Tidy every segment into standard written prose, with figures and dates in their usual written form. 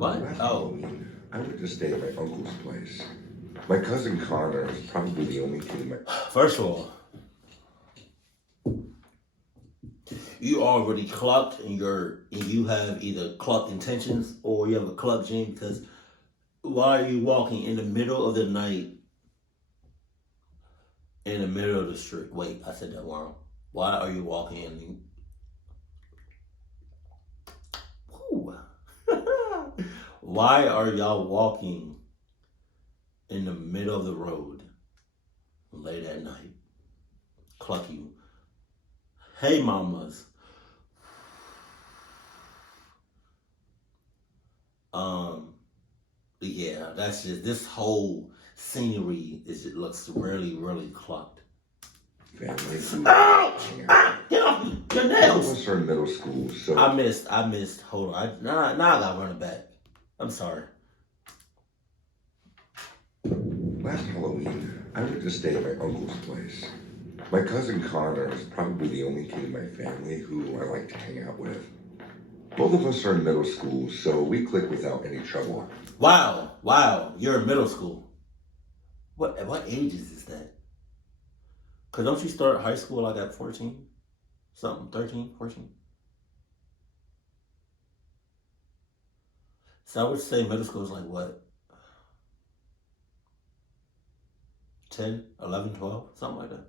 What? Last Oh. Halloween, I went to stay at my uncle's place. My cousin Connor is probably the only kid in my... First of all, you already clucked and you have either clucked intentions or you have a cluck gene, because why are you walking in the middle of the night in the middle of the street? Wait, I said that wrong. Why are you walking in? Whew. Why are y'all walking in the middle of the road late at night? Cluck you. Hey, mamas. Yeah, that's just, this whole scenery it looks really, really clucked. family. Get off me! Your All of nails! us are in middle school, so... I missed. Hold on. Now I gotta run it back. I'm sorry. Last Halloween, I went to stay at my uncle's place. My cousin Connor is probably the only kid in my family who I like to hang out with. Both of us are in middle school, so we click without any trouble. Wow. You're in middle school. What ages is that? Cause don't you start high school like at 14? Something, 13, 14? So I would say middle school is like what? 10, 11, 12, something like that.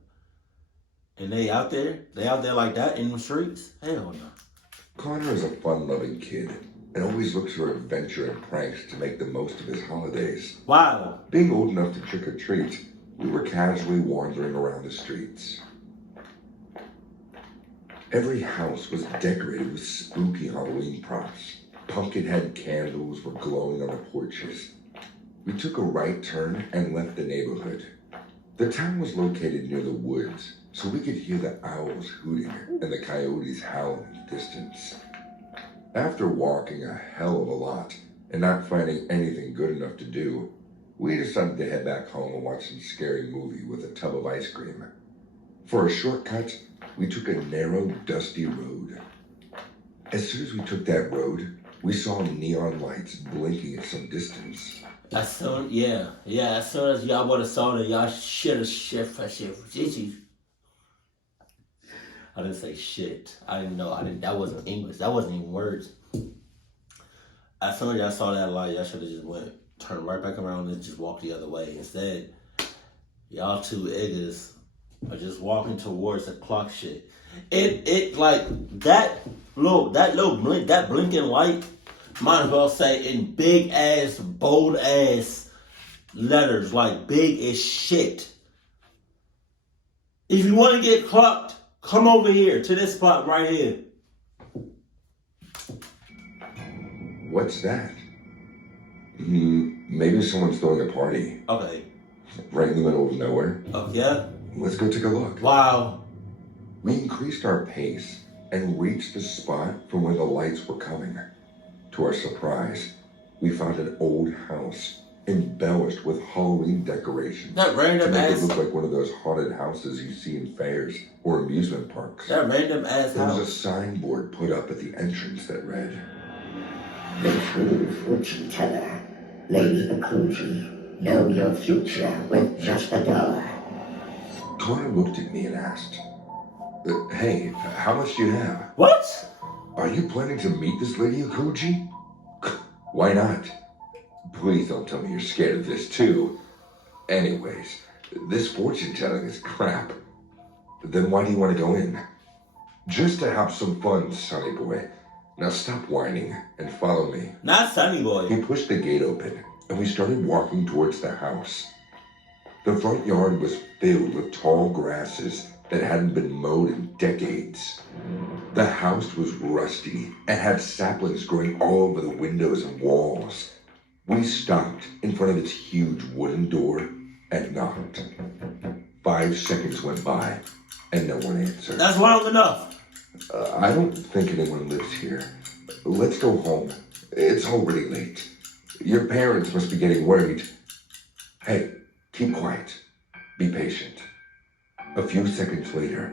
And they out there like that in the streets? Hell no. Connor is a fun-loving kid and always looks for adventure and pranks to make the most of his holidays. Wow. Being old enough to trick-or-treat, we were casually wandering around the streets. Every house was decorated with spooky Halloween props. Pumpkinhead candles were glowing on the porches. We took a right turn and left the neighborhood. The town was located near the woods, so we could hear the owls hooting and the coyotes howling in the distance. After walking a hell of a lot and not finding anything good enough to do, we decided to head back home and watch some scary movie with a tub of ice cream. For a shortcut, we took a narrow, dusty road. As soon as we took that road, we saw neon lights blinking at some distance. As soon as y'all would have saw that, y'all should have shit. I didn't say shit. I didn't know. That wasn't English. That wasn't even words. As soon as y'all saw that light, y'all should have just turned right back around and just walked the other way. Instead, y'all two niggas are just walking towards the clock shit. It like that blinking light might as well say in big ass, bold ass letters, like big as shit. If you want to get clocked, come over here to this spot right here. What's that? Maybe someone's throwing a party. Okay. Right in the middle of nowhere. Oh, yeah? Let's go take a look. Wow. We increased our pace and reached the spot from where the lights were coming. To our surprise, we found an old house embellished with Halloween decorations. That random to make ass. it look like one of those haunted houses you see in fairs or amusement parks. That random ass There was a house. signboard put up at the entrance that read, The true fortune teller, Lady Akuji, know your future with just a dollar. Connor looked at me and asked, hey, how much do you have? What? Are you planning to meet this Lady Akuji? Why not? Please don't tell me you're scared of this too. Anyways, this fortune telling is crap. Then why do you want to go in? Just to have some fun, sonny boy. Now stop whining and follow me. Not Sunny Boy. He pushed the gate open and we started walking towards the house. The front yard was filled with tall grasses that hadn't been mowed in decades. The house was rusty and had saplings growing all over the windows and walls. We stopped in front of its huge wooden door and knocked. 5 seconds went by and no one answered. That's long enough. I don't think anyone lives here. Let's go home. It's already late. Your parents must be getting worried. Hey, keep quiet. Be patient. A few seconds later,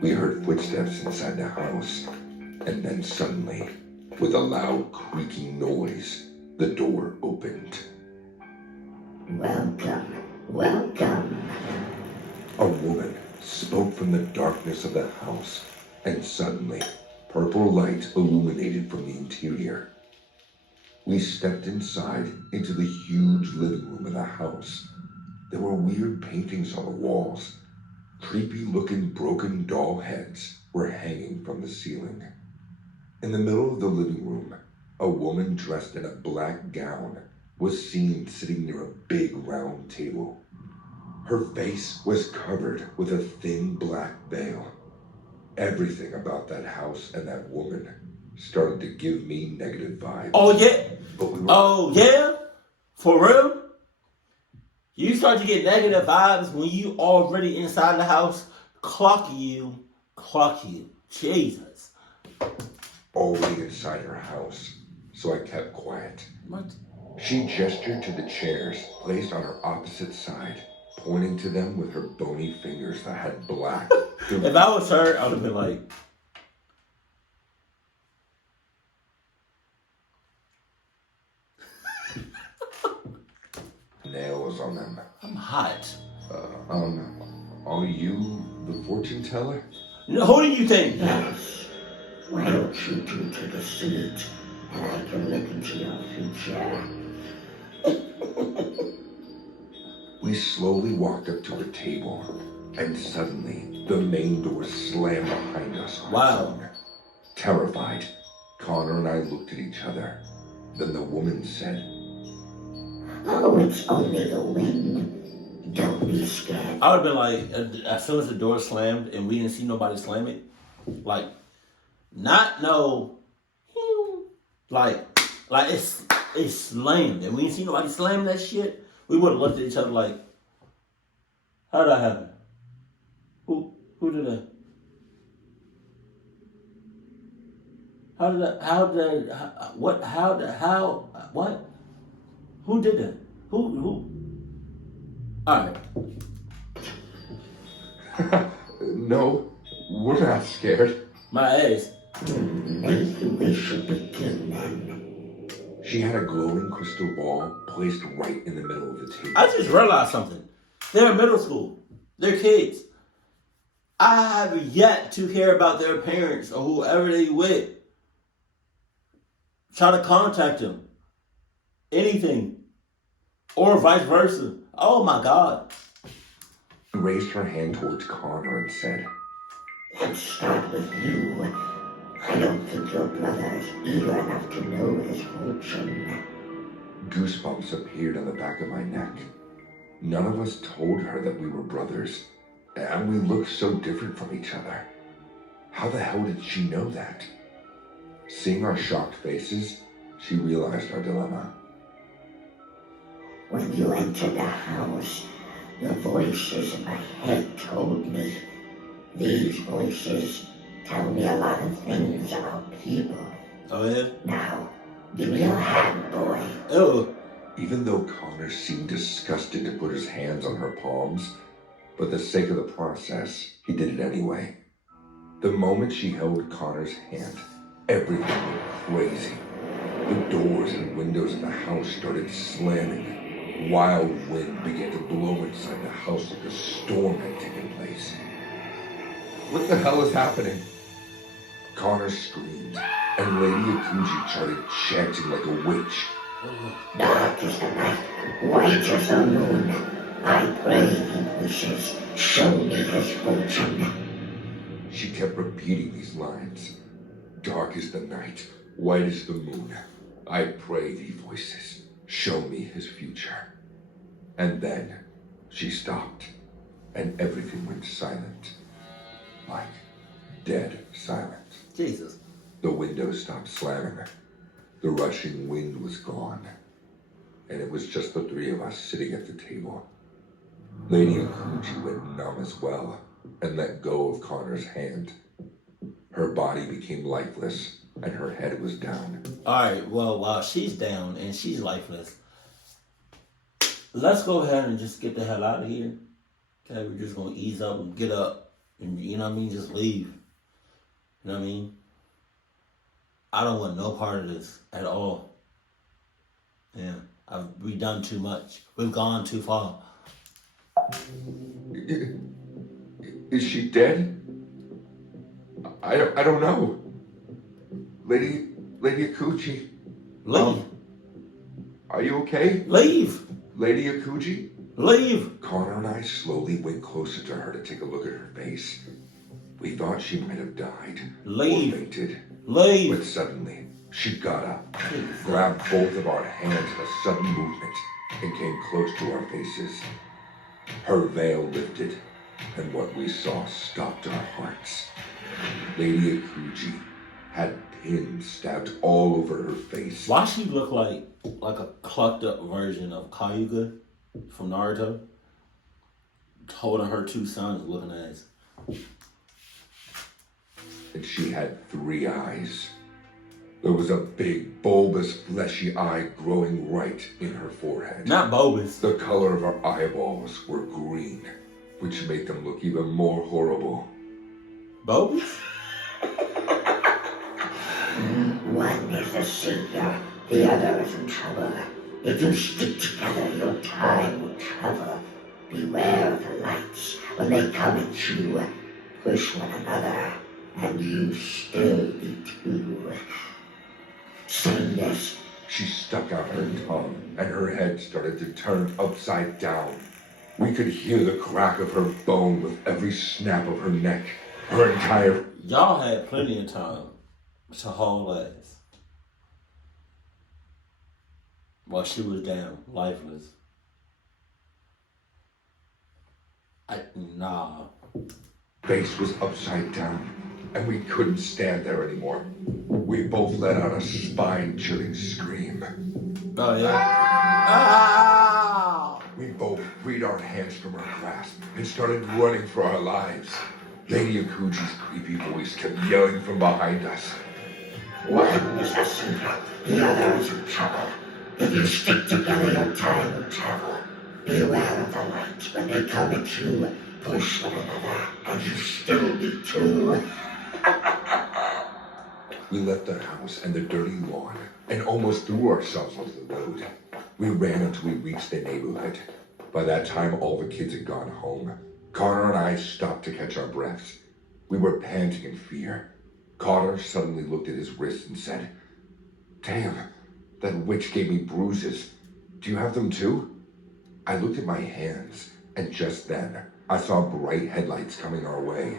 we heard footsteps inside the house. And then suddenly, with a loud creaking noise, The door opened. Welcome, welcome. A woman spoke from the darkness of the house, and suddenly, purple light illuminated from the interior. We stepped inside into the huge living room of the house. There were weird paintings on the walls. Creepy-looking broken doll heads were hanging from the ceiling. In the middle of the living room, a woman dressed in a black gown was seen sitting near a big round table. Her face was covered with a thin black veil. Everything about that house and that woman started to give me negative vibes. Oh, yeah? But we were... Oh, yeah? For real? You start to get negative vibes when you already inside the house. Clock you. Jesus. already inside her house, so I kept quiet. What? She gestured to the chairs placed on her opposite side, pointing to them with her bony fingers that had black. If I was her, I would have been like, nails on them. I'm hot. Are you the fortune teller? No, who do you think? Yes. Why don't you two take a seat and I can look into your future? We slowly walked up to a table, and suddenly the main door slammed behind us on its Wow. own. Terrified, Connor and I looked at each other. Then the woman said, Oh, it's only the wind. Don't be scared. I would have been like, as soon as the door slammed and we didn't see nobody slam it, like, not no, like it's slammed and we didn't see nobody slam that shit. We would have looked at each other like, how did that happen? Who did that? What? Who did that? Who? Alright. No, we're not scared. My ass. Maybe we should begin then. She had a glowing crystal ball placed right in the middle of the table. I just realized something. They're in middle school. They're kids. I have yet to hear about their parents or whoever they with. Try to contact them. Anything. Or vice versa. Oh my God. She raised her hand towards Connor and said, Let's start with you. I don't think your brother is eager enough to know his fortune. Goosebumps appeared on the back of my neck. None of us told her that we were brothers, and we looked so different from each other. How the hell did she know that? Seeing our shocked faces, she realized our dilemma. When you entered the house, the voices in my head told me. These voices tell me a lot of things about people. Oh yeah? Now, give me your hand, boy. Ew. Even though Connor seemed disgusted to put his hands on her palms, for the sake of the process, he did it anyway. The moment she held Connor's hand, everything went crazy. The doors and windows of the house started slamming. Wild wind began to blow inside the house like a storm had taken place. What the hell is happening? Connor screamed, and Lady Akuji started chanting like a witch. Dark is the night, white is the moon. I pray he wishes, show me his fortune. She kept repeating these lines. Dark is the night, white is the moon. I pray thee voices, show me his future. And then she stopped, and everything went silent. Like dead silent. Jesus. The windows stopped slamming. The rushing wind was gone. And it was just the three of us sitting at the table. Lady Akuji went numb as well and let go of Connor's hand. Her body became lifeless and her head was down. Alright, well, while she's down and she's lifeless, let's go ahead and just get the hell out of here. Okay, we're just gonna ease up and get up and, you know what I mean, just leave. You know what I mean? I don't want no part of this at all. Yeah. We've done too much. We've gone too far. Is she dead? I don't know. Lady Akuji, Leave. are you okay? Leave. Lady Akuji? Leave. Connor and I slowly went closer to her to take a look at her face. We thought she might have died Leave. or fainted. Leave. But suddenly, she got up, grabbed both of our hands in a sudden movement, and came close to our faces. Her veil lifted, and what we saw stopped our hearts. Lady Akuji had pins stabbed all over her face. Why she look like a clucked up version of Kayuga from Naruto? Holding her two sons looking ass. And she had 3 eyes. There was a big, bulbous, fleshy eye growing right in her forehead. Not bogus. The color of her eyeballs were green, which made them look even more horrible. Bogus? One is a savior, the other is in trouble. If you stick together, your time will travel. Beware of the lights when they come at you. Push one another, and you still be two. Saying this, She stuck out her tongue, and her head started to turn upside down. We could hear the crack of her bone with every snap of her neck. Her entire... Y'all had plenty of time to haul ass. While she was down, lifeless. Nah. face was upside down, and we couldn't stand there anymore. We both let out a spine-chilling scream. Oh, yeah. Ah! We both freed our hands from her grasp and started running for our lives. Lady Akuji's creepy voice kept yelling from behind us. one is a savior, the other is in trouble. If you stick together, your time will travel. Beware of the light when they come at you. Push one another, and you still be two. We left the house and the dirty lawn and almost threw ourselves onto the road. We ran until we reached the neighborhood. By that time, all the kids had gone home. Connor and I stopped to catch our breaths. We were panting in fear. Connor suddenly looked at his wrist and said, "Damn, that witch gave me bruises. Do you have them too?" I looked at my hands, and just then, I saw bright headlights coming our way.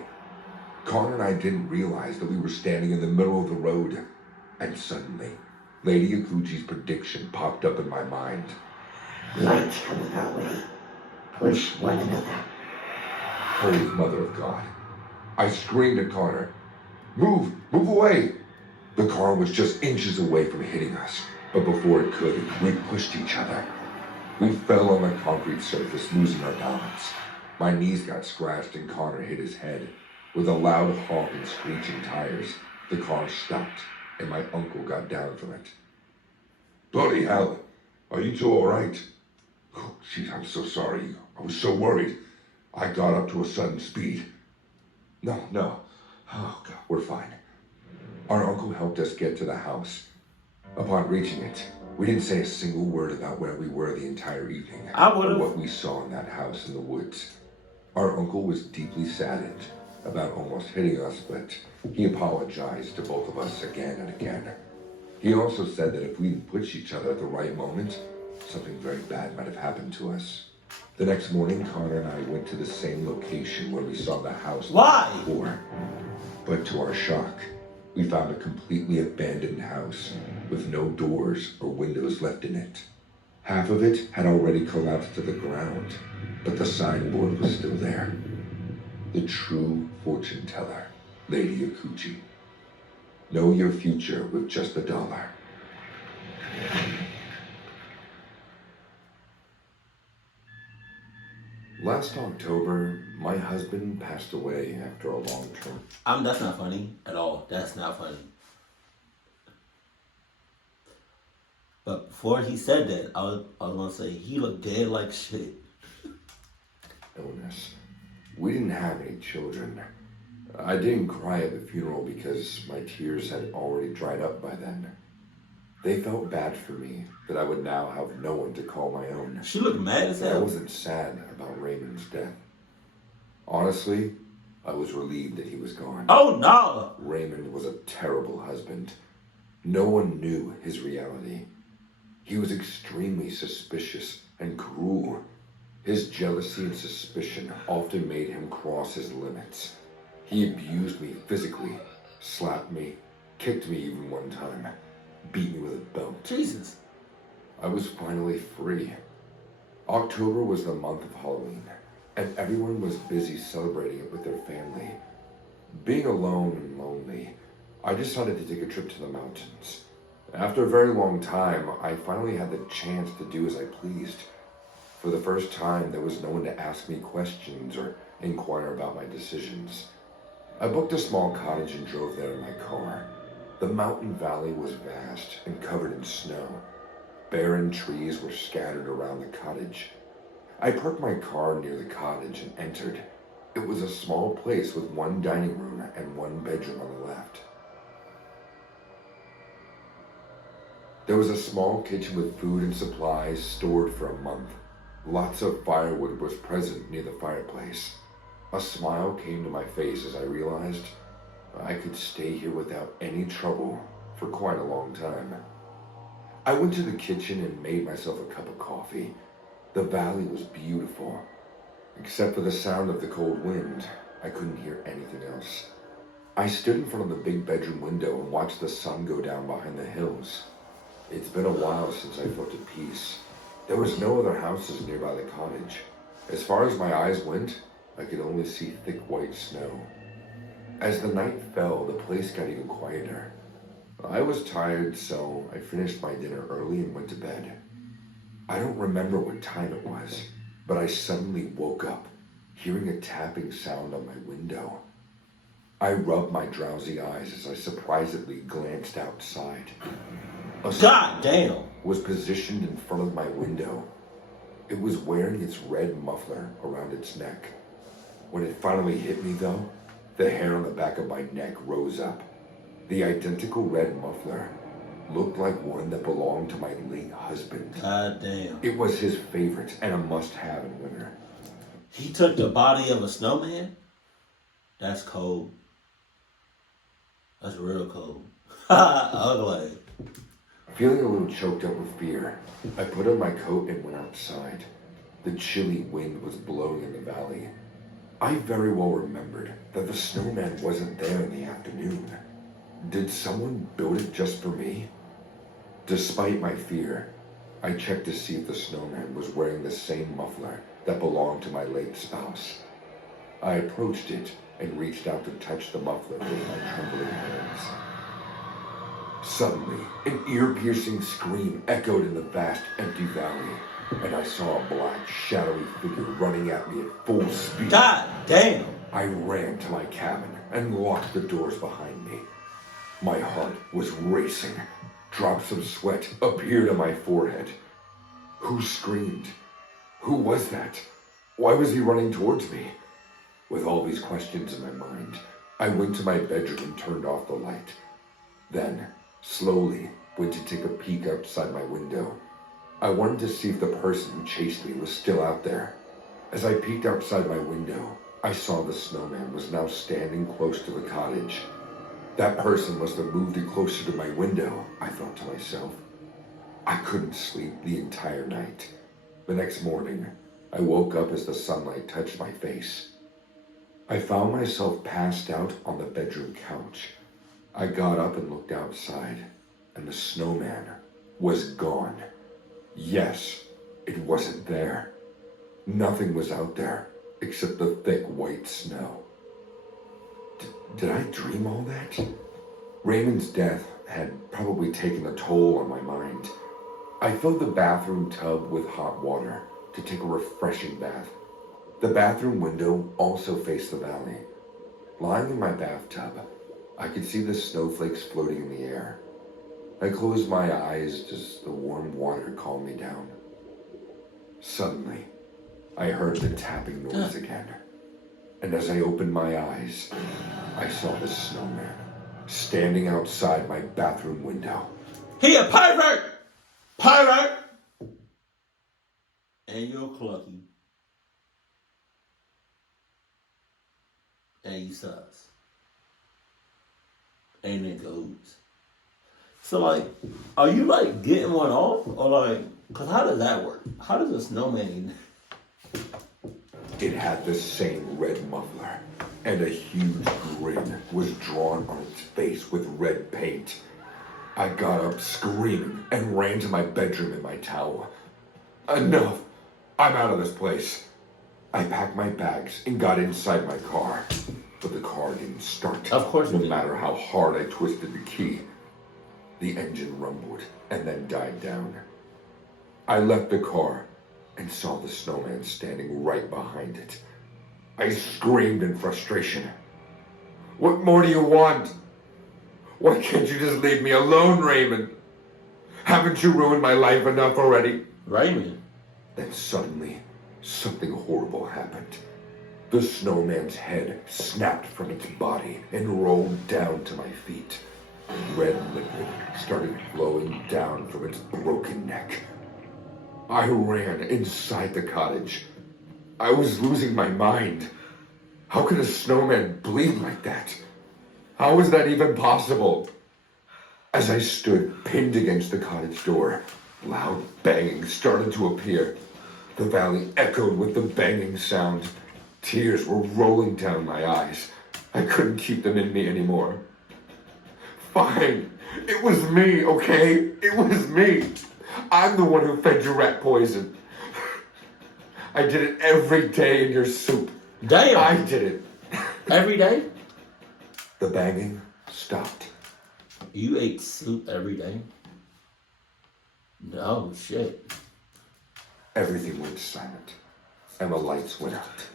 Connor and I didn't realize that we were standing in the middle of the road. And suddenly, Lady Akuji's prediction popped up in my mind. Lights coming our way. Push one another. Holy Mother of God. I screamed at Connor, "Move! Move away!" The car was just inches away from hitting us, but before it could, we pushed each other. We fell on the concrete surface, losing our balance. My knees got scratched and Connor hit his head. With a loud honk and screeching tires, the car stopped, and my uncle got down from it. "Bloody hell! Are you two all right?" "Oh, geez, I'm so sorry. I was so worried. I got up to a sudden speed." No. Oh, God, we're fine. Our uncle helped us get to the house. Upon reaching it, we didn't say a single word about where we were the entire evening. I would've. Or what we saw in that house in the woods. Our uncle was deeply saddened about almost hitting us, but he apologized to both of us again and again. He also said that if we didn't push each other at the right moment, something very bad might have happened to us. The next morning, Connor and I went to the same location where we saw the house Why? before. But to our shock, we found a completely abandoned house with no doors or windows left in it. Half of it had already collapsed to the ground, but the signboard was still there. The true fortune teller, Lady Akuji. Know your future with just $1. Last October, my husband passed away after a long term. That's not funny at all. That's not funny. But before he said that, I was gonna say he looked dead like shit. Illness. We didn't have any children. I didn't cry at the funeral because my tears had already dried up by then. They felt bad for me that I would now have no one to call my own. She looked mad as But I hell. wasn't sad about Raymond's death. Honestly, I was relieved that he was gone. Oh no! Raymond was a terrible husband. No one knew his reality. He was extremely suspicious and cruel. His jealousy and suspicion often made him cross his limits. He abused me physically, slapped me, kicked me even one time, beat me with a belt. Jesus. I was finally free. October was the month of Halloween, and everyone was busy celebrating it with their family. Being alone and lonely, I decided to take a trip to the mountains. After a very long time, I finally had the chance to do as I pleased. For the first time, there was no one to ask me questions or inquire about my decisions. I booked a small cottage and drove there in my car. The mountain valley was vast and covered in snow. Barren trees were scattered around the cottage. I parked my car near the cottage and entered. It was a small place with one dining room and one bedroom on the left. There was a small kitchen with food and supplies stored for a month. Lots of firewood was present near the fireplace. A smile came to my face as I realized I could stay here without any trouble for quite a long time. I went to the kitchen and made myself a cup of coffee. The valley was beautiful. Except for the sound of the cold wind, I couldn't hear anything else. I stood in front of the big bedroom window and watched the sun go down behind the hills. It's been a while since I felt at peace. There was no other houses nearby the cottage. As far as my eyes went, I could only see thick white snow. As the night fell, the place got even quieter. I was tired, so I finished my dinner early and went to bed. I don't remember what time it was, but I suddenly woke up, hearing a tapping sound on my window. I rubbed my drowsy eyes as I surprisingly glanced outside. A God damn! was positioned in front of my window. It was wearing its red muffler around its neck. When it finally hit me though, the hair on the back of my neck rose up. The identical red muffler looked like one that belonged to my late husband. God damn. It was his favorite and a must-have in winter. He took the body of a snowman? That's cold. That's real cold. Ugly. Feeling a little choked up with fear, I put on my coat and went outside. The chilly wind was blowing in the valley. I very well remembered that the snowman wasn't there in the afternoon. Did someone build it just for me? Despite my fear, I checked to see if the snowman was wearing the same muffler that belonged to my late spouse. I approached it and reached out to touch the muffler with my trembling hands. Suddenly, an ear-piercing scream echoed in the vast, empty valley, and I saw a black, shadowy figure running at me at full speed. God damn! I ran to my cabin and locked the doors behind me. My heart was racing. Drops of sweat appeared on my forehead. Who screamed? Who was that? Why was he running towards me? With all these questions in my mind, I went to my bedroom and turned off the light. Then, slowly, went to take a peek outside my window. I wanted to see if the person who chased me was still out there. As I peeked outside my window, I saw the snowman was now standing close to the cottage. That person must have moved it closer to my window, I thought to myself. I couldn't sleep the entire night. The next morning, I woke up as the sunlight touched my face. I found myself passed out on the bedroom couch. I got up and looked outside, and the snowman was gone. Yes, it wasn't there. Nothing was out there except the thick white snow. Did I dream all that? Raymond's death had probably taken a toll on my mind. I filled the bathroom tub with hot water to take a refreshing bath. The bathroom window also faced the valley. Lying in my bathtub, I could see the snowflakes floating in the air. I closed my eyes as the warm water calmed me down. Suddenly, I heard the tapping noise again. And as I opened my eyes, I saw the snowman standing outside my bathroom window. He a pervert! Pervert! And you're clucky. And you sus. And it goes. So, like, are you, like, getting one off? Or, like, because how does that work? How does a snowman... It had the same red muffler, and a huge grin was drawn on its face with red paint. I got up screaming and ran to my bedroom in my towel. Enough! I'm out of this place. I packed my bags and got inside my car, but the car didn't start. Of course it no didn't. matter how hard I twisted the key. The engine rumbled and then died down. I left the car and saw the snowman standing right behind it. I screamed in frustration. What more do you want? Why can't you just leave me alone, Raymond? Haven't you ruined my life enough already? Raymond? Then suddenly, something horrible happened. The snowman's head snapped from its body and rolled down to my feet. Red liquid started flowing down from its broken neck. I ran inside the cottage. I was losing my mind. How could a snowman bleed like that? How was that even possible? As I stood pinned against the cottage door, loud banging started to appear. The valley echoed with the banging sound. Tears were rolling down my eyes. I couldn't keep them in me anymore. Fine. It was me, okay? It was me. I'm the one who fed you rat poison. I did it every day in your soup. Damn! I did it. Every day? The banging stopped. You ate soup every day? No, shit. Everything went silent, and the lights went out.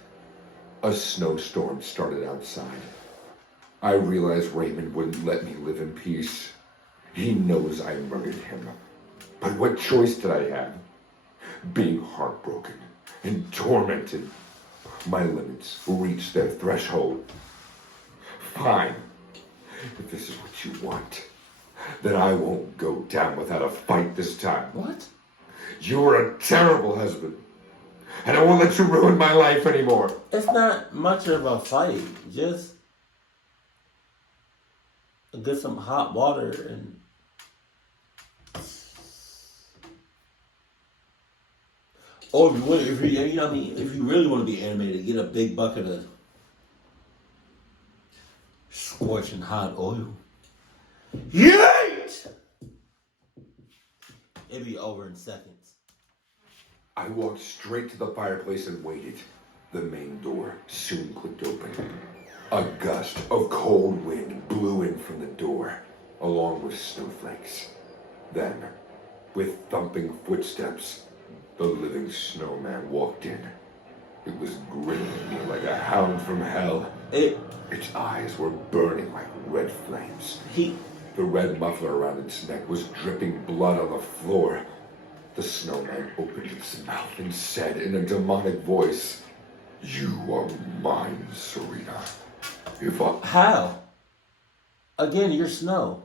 A snowstorm started outside. I realized Raymond wouldn't let me live in peace. He knows I murdered him. But what choice did I have? Being heartbroken and tormented. My limits reached their threshold. Fine. If this is what you want, then I won't go down without a fight this time. What? You're a terrible husband, and I won't let you ruin my life anymore. It's not much of a fight. Just get some hot water and... Or if you, you know what I mean, if you really want to be animated, get a big bucket of scorching hot oil. Yeet! It'd be over in seconds. I walked straight to the fireplace and waited. The main door soon clicked open. A gust of cold wind blew in from the door, along with snowflakes. Then, with thumping footsteps, the living snowman walked in. It was grinning at me like a hound from hell. Its eyes were burning like red flames. The red muffler around its neck was dripping blood on the floor. The snowman opened its mouth and said in a demonic voice, "You are mine, Serena. If I..." How? Again, you're snow.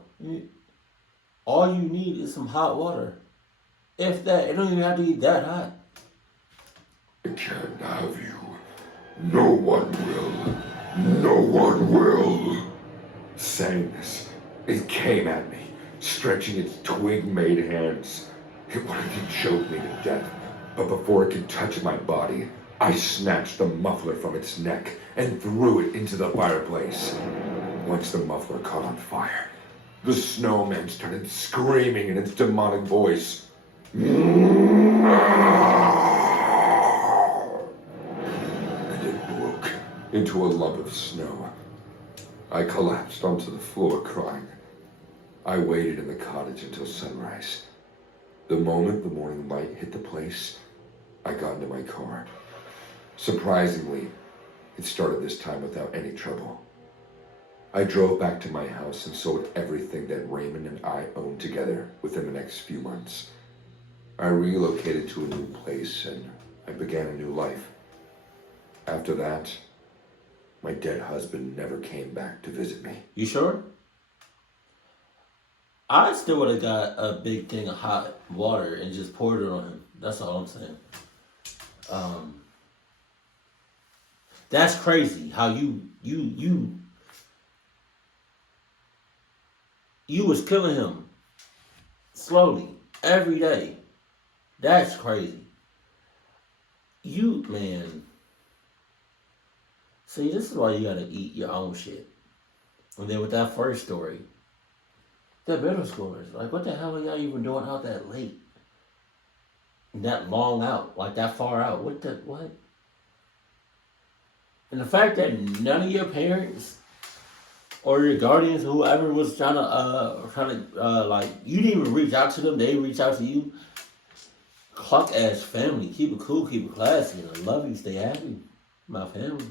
All you need is some hot water. If that, it don't even have to be that hot. "I can't have you. No one will. No one will." Saying this, it came at me, stretching its twig-made hands. It wanted to choke me to death, but before it could touch my body, I snatched the muffler from its neck and threw it into the fireplace. Once the muffler caught on fire, the snowman started screaming in its demonic voice. And it broke into a lump of snow. I collapsed onto the floor crying. I waited in the cottage until sunrise. The moment the morning light hit the place, I got into my car. Surprisingly, it started this time without any trouble. I drove back to my house and sold everything that Raymond and I owned together within the next few months. I relocated to a new place and I began a new life. After that, my dead husband never came back to visit me. You sure? I still would have got a big thing of hot water and just poured it on him. That's all I'm saying. That's crazy how you was killing him slowly every day. That's crazy. You, man. See, this is why you gotta eat your own shit. And then with that first story, that middle schoolers, like, what the hell are y'all even doing out that late? That long out, like that far out. What? And the fact that none of your parents or your guardians, whoever was trying to, like, you didn't even reach out to them, they reach out to you. Clock ass family, keep it cool, keep it classy, and I love you, stay happy, my family.